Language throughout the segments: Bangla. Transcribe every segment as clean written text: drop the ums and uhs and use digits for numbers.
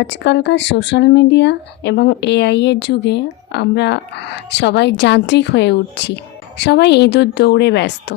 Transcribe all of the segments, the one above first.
আজকালকার সোশ্যাল মিডিয়া এবং এআই এর যুগে আমরা সবাই যান্ত্রিক হয়ে উঠছি। সবাই ইঁদুর দৌড়ে ব্যস্ত।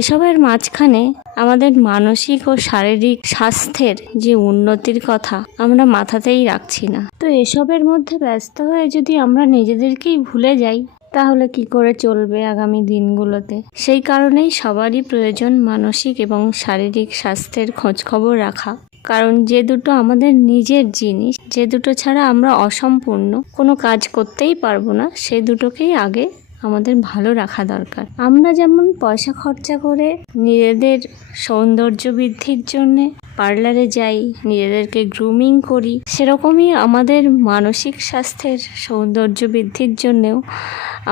এসবের মাঝখানে আমাদের মানসিক ও শারীরিক স্বাস্থ্যের যে উন্নতির কথা আমরা মাথাতেই রাখছি না। তো এসবের মধ্যে ব্যস্ত হয়ে যদি আমরা নিজেদেরকেই ভুলে যাই, তাহলে কি করে চলবে আগামী দিনগুলোতে? সেই কারণেই সবারই প্রয়োজন মানসিক এবং শারীরিক স্বাস্থ্যের খোঁজখবর রাখা। কারণ যে দুটো আমাদের নিজের জিনিস, যে দুটো ছাড়া আমরা অসম্পূর্ণ, কোনো কাজ করতেই পারবো না, সে দুটোকেই আগে আমাদের ভালো রাখা দরকার। আমরা যেমন পয়সা খরচা করে নিজেদের সৌন্দর্য বৃদ্ধির জন্যে পার্লারে যাই, নিজেদেরকে গ্রুমিং করি, সেরকমই আমাদের মানসিক স্বাস্থ্যের সৌন্দর্য বৃদ্ধির জন্যেও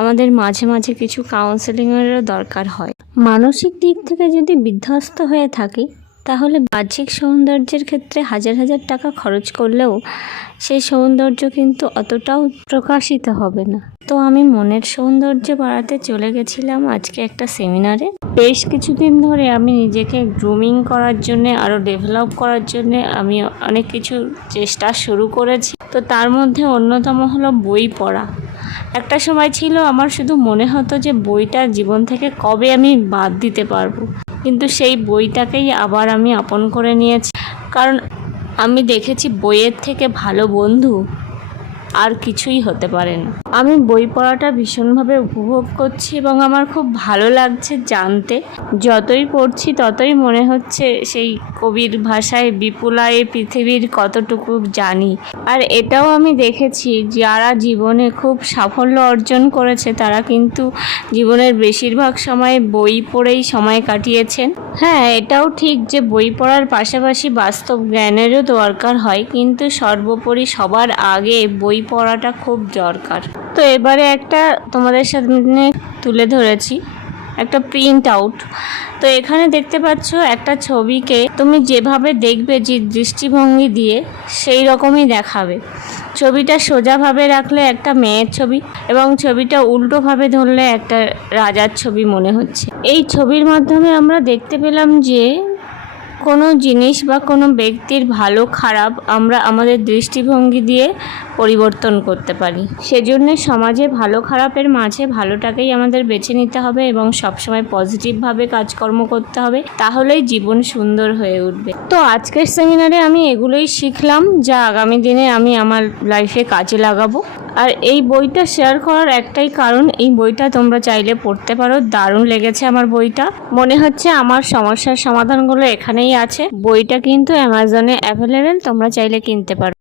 আমাদের মাঝে মাঝে কিছু কাউন্সেলিংয়েরও দরকার হয়। মানসিক দিক থেকে যদি বিধ্বস্ত হয়ে থাকি, তাহলে বাহ্যিক সৌন্দর্যের ক্ষেত্রে হাজার হাজার টাকা খরচ করলেও সেই সৌন্দর্য কিন্তু অতটাও প্রকাশিত হবে না। তো আমি মনের সৌন্দর্য বাড়াতে চলে গেছিলাম আজকে একটা সেমিনারে। বেশ কিছুদিন ধরে আমি নিজেকে গ্রুমিং করার জন্যে, আরও ডেভেলপ করার জন্যে আমি অনেক কিছু চেষ্টা শুরু করেছি। তো তার মধ্যে অন্যতম হলো বই পড়া। একটা সময় ছিল আমার শুধু মনে হতো যে বইটা জীবন থেকে কবে আমি বাদ দিতে পারবো, কিন্তু সেই বইটাকেই আবার আমি আপন করে নিয়েছি। কারণ আমি দেখেছি বইয়ের থেকে ভালো বন্ধু আর কিছুই হতে পারে না। আমি বই পড়াটা ভীষণভাবে উপভোগ করছি এবং আমার খুব ভালো লাগছে জানতে। যতই পড়ছি ততই মনে হচ্ছে সেই কবির ভাষায় বিপুলায় পৃথিবীর কতটুকু জানি। আর এটাও আমি দেখেছি যারা জীবনে খুব সাফল্য অর্জন করেছে তারা কিন্তু জীবনের বেশিরভাগ সময় বই পড়েই সময় কাটিয়েছেন। হ্যাঁ, এটাও ঠিক যে বই পড়ার পাশাপাশি বাস্তব জ্ঞানেরও দরকার হয়, কিন্তু সর্বোপরি সবার আগে বই পড়াটা খুব দরকার। তো এবারে একটা তোমাদের সামনে তুলে ধরেছি একটা প্রিন্ট আউট। তো এখানে দেখতে পাচ্ছ একটা ছবিকে তুমি যেভাবে দেখবে, যে দৃষ্টিভঙ্গি দিয়ে, সেই রকমই দেখাবে। ছবিটা সোজাভাবে রাখলে একটা মেয়ের ছবি এবং ছবিটা উল্টোভাবে ধরলে একটা রাজার ছবি মনে হচ্ছে। এই ছবির মাধ্যমে আমরা দেখতে পেলাম যে কোনো জিনিস বা কোনো ব্যক্তির ভালো খারাপ আমরা আমাদের দৃষ্টিভঙ্গি দিয়ে পরিবর্তন করতে পারি। সেজন্য সমাজে ভালো খারাপের মাঝে ভালোটাকেই আমাদের বেছে নিতে হবে এবং সবসময় পজিটিভভাবে কাজকর্ম করতে হবে, তাহলেই জীবন সুন্দর হয়ে উঠবে। তো আজকের সেমিনারে আমি এগুলোই শিখলাম যা আগামী দিনে আমি আমার লাইফে কাজে লাগাবো। আর এই বইটা শেয়ার করার একটাই কারণ, এই বইটা তোমরা চাইলে পড়তে পারো। দারুণ লেগেছে আমার বইটা। মনে হচ্ছে আমার সমস্যার সমাধানগুলো এখানেই আছে। বইটা কিন্তু অ্যামাজনে অ্যাভেলেবেল, তোমরা চাইলে কিনতে পারো।